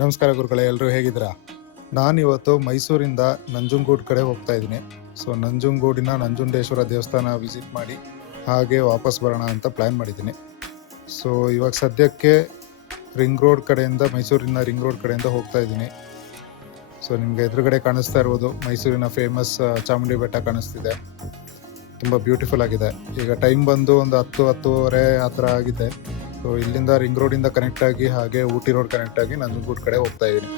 ನಮಸ್ಕಾರ ಗುರುಗಳೇ, ಎಲ್ಲರೂ ಹೇಗಿದ್ದೀರಾ? ನಾನಿವತ್ತು ಮೈಸೂರಿಂದ ನಂಜನಗೂಡು ಕಡೆ ಹೋಗ್ತಾ ಇದ್ದೀನಿ. ಸೊ ನಂಜನಗೂಡಿನ ನಂಜುಂಡೇಶ್ವರ ದೇವಸ್ಥಾನ ವಿಸಿಟ್ ಮಾಡಿ ಹಾಗೆ ವಾಪಸ್ ಬರೋಣ ಅಂತ ಪ್ಲ್ಯಾನ್ ಮಾಡಿದ್ದೀನಿ. ಸೊ ಇವಾಗ ಸದ್ಯಕ್ಕೆ ರಿಂಗ್ ರೋಡ್ ಕಡೆಯಿಂದ, ಮೈಸೂರಿನ ರಿಂಗ್ ರೋಡ್ ಕಡೆಯಿಂದ ಹೋಗ್ತಾ ಇದ್ದೀನಿ. ಸೊ ನಿಮಗೆ ಎದುರುಗಡೆ ಕಾಣಿಸ್ತಾ ಇರ್ಬೋದು, ಮೈಸೂರಿನ ಫೇಮಸ್ ಚಾಮುಂಡಿ ಬೆಟ್ಟ ಕಾಣಿಸ್ತಿದೆ. ತುಂಬ ಬ್ಯೂಟಿಫುಲ್ ಆಗಿದೆ. ಈಗ ಟೈಮ್ ಬಂದು ಒಂದು 10-10:30 ಆ ಥರ ಆಗಿದೆ. ಸೊ ಇಲ್ಲಿಂದ ರಿಂಗ್ ರೋಡಿಂದ ಕನೆಕ್ಟ್ ಆಗಿ ಹಾಗೆ ಊಟಿ ರೋಡ್ ಕನೆಕ್ಟ್ ಆಗಿ ನಂಜನಗೂಡು ಕಡೆ ಹೋಗ್ತಾ ಇದ್ದೀನಿ.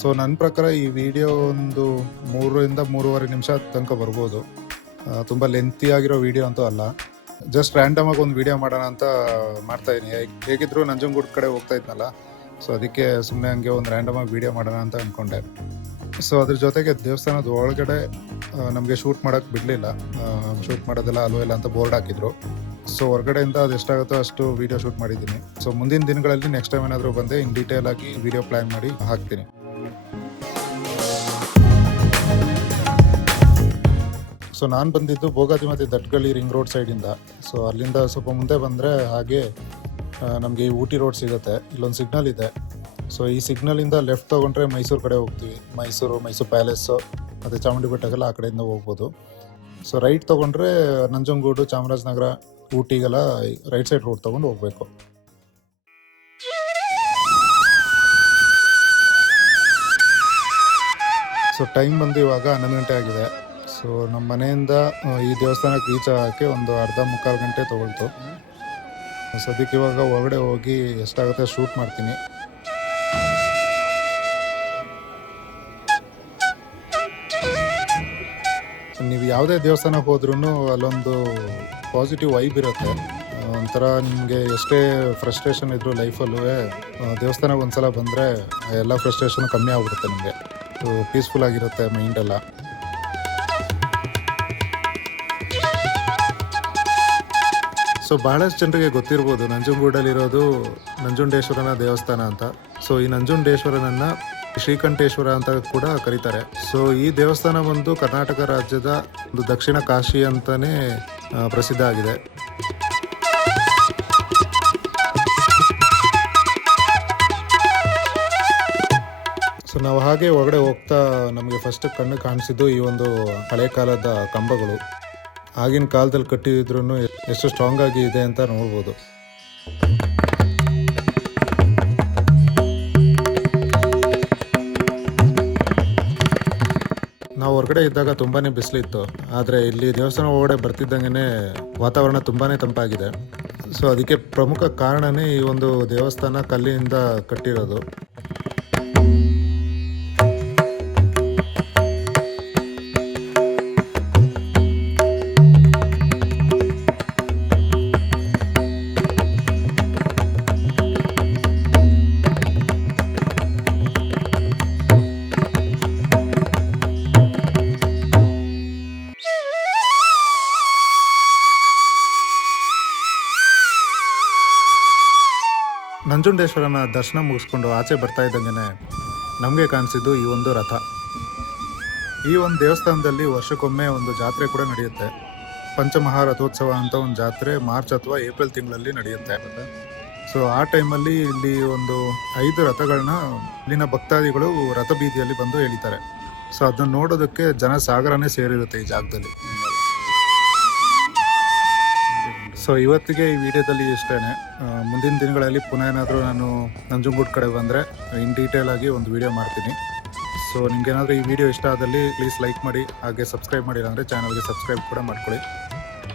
ಸೊ ನನ್ನ ಪ್ರಕಾರ ಈ ವಿಡಿಯೋ ಒಂದು 3-3.5 ನಿಮಿಷ ತನಕ ಬರ್ಬೋದು. ತುಂಬ ಲೆಂತಿ ಆಗಿರೋ ವಿಡಿಯೋ ಅಂತೂ ಅಲ್ಲ. ಜಸ್ಟ್ ರ್ಯಾಂಡಮ್ ಆಗಿ ಒಂದು ವಿಡಿಯೋ ಮಾಡೋಣ ಅಂತ ಮಾಡ್ತಾ ಇದ್ದೀನಿ. ಹೇಗಿದ್ರು ನಂಜನಗೂಡು ಕಡೆ ಹೋಗ್ತಾ ಇದ್ನಲ್ಲ, ಸೊ ಅದಕ್ಕೆ ಸುಮ್ಮನೆ ಹಂಗೆ ಒಂದು ರ್ಯಾಂಡಮ್ ಆಗಿ ವಿಡಿಯೋ ಮಾಡೋಣ ಅಂತ ಅಂದ್ಕೊಂಡೆ. ಸೊ ಅದ್ರ ಜೊತೆಗೆ ದೇವಸ್ಥಾನದ ಒಳಗಡೆ ನಮಗೆ ಶೂಟ್ ಮಾಡೋಕ್ಕೆ ಬಿಡಲಿಲ್ಲ. ಶೂಟ್ ಮಾಡೋದೆಲ್ಲ ಅಲೋ ಇಲ್ಲ ಅಂತ ಬೋರ್ಡ್ ಹಾಕಿದ್ರು. ಸೊ ಹೊರಗಡೆಯಿಂದ ಅದು ಎಷ್ಟಾಗುತ್ತೋ ಅಷ್ಟು ವಿಡಿಯೋ ಶೂಟ್ ಮಾಡಿದ್ದೀನಿ. ಸೊ ಮುಂದಿನ ದಿನಗಳಲ್ಲಿ ನೆಕ್ಸ್ಟ್ ಟೈಮ್ ಏನಾದರೂ ಬಂದೆ ಇನ್ ಡೀಟೇಲ್ ಆಗಿ ವಿಡಿಯೋ ಪ್ಲ್ಯಾನ್ ಮಾಡಿ ಹಾಕ್ತೀನಿ. ಸೊ ನಾನು ಬಂದಿದ್ದು ಭೋಗಾದಿ ಮತ್ತು ದಟ್ಗಳ್ಳಿ ರಿಂಗ್ ರೋಡ್ ಸೈಡಿಂದ. ಸೊ ಅಲ್ಲಿಂದ ಸ್ವಲ್ಪ ಮುಂದೆ ಬಂದರೆ ಹಾಗೆ ನಮಗೆ ಈ ಊಟಿ ರೋಡ್ ಸಿಗುತ್ತೆ. ಇಲ್ಲೊಂದು ಸಿಗ್ನಲ್ ಇದೆ. ಸೊ ಈ ಸಿಗ್ನಲಿಂದ ಲೆಫ್ಟ್ ತೊಗೊಂಡ್ರೆ ಮೈಸೂರು ಕಡೆ ಹೋಗ್ತೀವಿ. ಮೈಸೂರು ಪ್ಯಾಲೇಸು ಮತ್ತು ಚಾಮುಂಡಿ ಬೆಟ್ಟಗೆಲ್ಲ ಆ ಕಡೆಯಿಂದ ಹೋಗ್ಬೋದು. ಸೊ ರೈಟ್ ತೊಗೊಂಡ್ರೆ ನಂಜನಗೂಡು, ಚಾಮರಾಜನಗರ, ಊಟಿಗೆಲ್ಲ ರೈಟ್ ಸೈಡ್ ರೋಡ್ ತೊಗೊಂಡು ಹೋಗಬೇಕು. ಸೊ ಟೈಮ್ ಬಂದು ಇವಾಗ 11 ಗಂಟೆ ಆಗಿದೆ. ಸೊ ನಮ್ಮ ಮನೆಯಿಂದ ಈ ದೇವಸ್ಥಾನಕ್ಕೆ ರೀಚ್ ಆಗೋಕ್ಕೆ ಒಂದು ಅರ್ಧ-ಮುಕ್ಕಾಲು ಗಂಟೆ ತೊಗೊಳ್ತು. ಸದ್ಯಕ್ಕೆ ಇವಾಗ ಹೊರಗಡೆ ಹೋಗಿ ಎಷ್ಟಾಗುತ್ತೆ ಶೂಟ್ ಮಾಡ್ತೀನಿ. ನೀವು ಯಾವುದೇ ದೇವಸ್ಥಾನಕ್ಕೆ ಹೋದ್ರೂ ಅಲ್ಲೊಂದು ಪಾಸಿಟಿವ್ ವೈಬ್ ಇರುತ್ತೆ. ಒಂಥರ ನಿಮಗೆ ಎಷ್ಟೇ ಫ್ರಸ್ಟ್ರೇಷನ್ ಇದ್ದರೂ ಲೈಫಲ್ಲೂ ದೇವಸ್ಥಾನಕ್ಕೆ ಒಂದು ಸಲ ಬಂದರೆ ಎಲ್ಲ ಫ್ರಸ್ಟ್ರೇಷನ್ ಕಮ್ಮಿ ಆಗಿಬಿಡುತ್ತೆ. ನಿಮಗೆ ಪೀಸ್ಫುಲ್ ಆಗಿರುತ್ತೆ ಮೈಂಡೆಲ್ಲ. ಸೊ ಭಾಳಷ್ಟು ಜನರಿಗೆ ಗೊತ್ತಿರ್ಬೋದು ನಂಜನಗೂಡಲ್ಲಿರೋದು ನಂಜುಂಡೇಶ್ವರನ ದೇವಸ್ಥಾನ ಅಂತ. ಸೊ ಈ ನಂಜುಂಡೇಶ್ವರನನ್ನು ಶ್ರೀಕಂಠೇಶ್ವರ ಅಂತ ಕೂಡ ಕರೀತಾರೆ. ಸೊ ಈ ದೇವಸ್ಥಾನ ಒಂದು ಕರ್ನಾಟಕ ರಾಜ್ಯದ ಒಂದು ದಕ್ಷಿಣ ಕಾಶಿ ಅಂತಲೇ ಪ್ರಸಿದ್ಧ ಆಗಿದೆ. ಸೊ ನಾವು ಹಾಗೆ ಹೊರಗಡೆ ಹೋಗ್ತಾ ನಮಗೆ ಫಸ್ಟ್ ಕಣ್ಣು ಕಾಣಿಸಿದ್ದು ಈ ಒಂದು ಹಳೆ ಕಾಲದ ಕಂಬಗಳು. ಆಗಿನ ಕಾಲದಲ್ಲಿ ಕಟ್ಟಿದ್ರು ಎಷ್ಟು ಸ್ಟ್ರಾಂಗ್ ಆಗಿ ಇದೆ ಅಂತ ನೋಡ್ಬೋದು. ನಾವು ಹೊರಗಡೆ ಇದ್ದಾಗ ತುಂಬಾ ಬಿಸಿಲಿತ್ತು. ಆದರೆ ಇಲ್ಲಿ ದೇವಸ್ಥಾನ ಒಳಗಡೆ ಬರ್ತಿದ್ದಂಗೆ ವಾತಾವರಣ ತುಂಬಾ ತಂಪಾಗಿದೆ. ಸೊ ಅದಕ್ಕೆ ಪ್ರಮುಖ ಕಾರಣನೇ ಈ ಒಂದು ದೇವಸ್ಥಾನ ಕಲ್ಲಿನಿಂದ ಕಟ್ಟಿರೋದು. ನಂಜುಂಡೇಶ್ವರನ ದರ್ಶನ ಮುಗಿಸ್ಕೊಂಡು ಆಚೆ ಬರ್ತಾ ಇದ್ದಂಗೆ ನಮಗೆ ಕಾಣಿಸಿದ್ದು ಈ ಒಂದು ರಥ. ಈ ಒಂದು ದೇವಸ್ಥಾನದಲ್ಲಿ ವರ್ಷಕ್ಕೊಮ್ಮೆ ಒಂದು ಜಾತ್ರೆ ಕೂಡ ನಡೆಯುತ್ತೆ. ಪಂಚಮಹಾರಥೋತ್ಸವ ಅಂತ ಒಂದು ಜಾತ್ರೆ ಮಾರ್ಚ್ ಅಥವಾ ಏಪ್ರಿಲ್ ತಿಂಗಳಲ್ಲಿ ನಡೆಯುತ್ತೆ. ಸೊ ಆ ಟೈಮಲ್ಲಿ ಇಲ್ಲಿ ಒಂದು 5 ರಥಗಳನ್ನ ಇಲ್ಲಿನ ಭಕ್ತಾದಿಗಳು ರಥ ಬೀದಿಯಲ್ಲಿ ಬಂದು ಎಳಿತಾರೆ. ಸೊ ಅದನ್ನು ನೋಡೋದಕ್ಕೆ ಜನ ಸಾಗರನೇ ಸೇರಿರುತ್ತೆ ಈ ಜಾಗದಲ್ಲಿ. ಸೊ ಇವತ್ತಿಗೆ ಈ ವಿಡಿಯೋದಲ್ಲಿ ಇಷ್ಟೇ. ಮುಂದಿನ ದಿನಗಳಲ್ಲಿ ಪುನಃ ಏನಾದರೂ ನಾನು ನಂಜನಗೂಡು ಕಡೆ ಬಂದರೆ ಇನ್ ಡೀಟೇಲ್ ಆಗಿ ಒಂದು ವಿಡಿಯೋ ಮಾಡ್ತೀನಿ. ಸೊ ನಿಮಗೇನಾದರೂ ಈ ವಿಡಿಯೋ ಇಷ್ಟ ಆದಲ್ಲಿ ಪ್ಲೀಸ್ ಲೈಕ್ ಮಾಡಿ, ಹಾಗೆ ಸಬ್ಸ್ಕ್ರೈಬ್ ಮಾಡಿಲ್ಲ ಅಂದರೆ ಚಾನಲ್ಗೆ ಸಬ್ಸ್ಕ್ರೈಬ್ ಕೂಡ ಮಾಡ್ಕೊಳ್ಳಿ.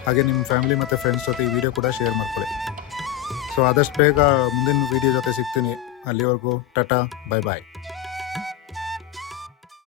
ಹಾಗೆ ನಿಮ್ಮ ಫ್ಯಾಮಿಲಿ ಮತ್ತು ಫ್ರೆಂಡ್ಸ್ ಜೊತೆ ಈ ವಿಡಿಯೋ ಕೂಡ ಶೇರ್ ಮಾಡ್ಕೊಳ್ಳಿ. ಸೊ ಆದಷ್ಟು ಬೇಗ ಮುಂದಿನ ವಿಡಿಯೋ ಜೊತೆ ಸಿಗ್ತೀನಿ. ಅಲ್ಲಿವರೆಗೂ ಟಾಟಾ, ಬಾಯ್ ಬಾಯ್.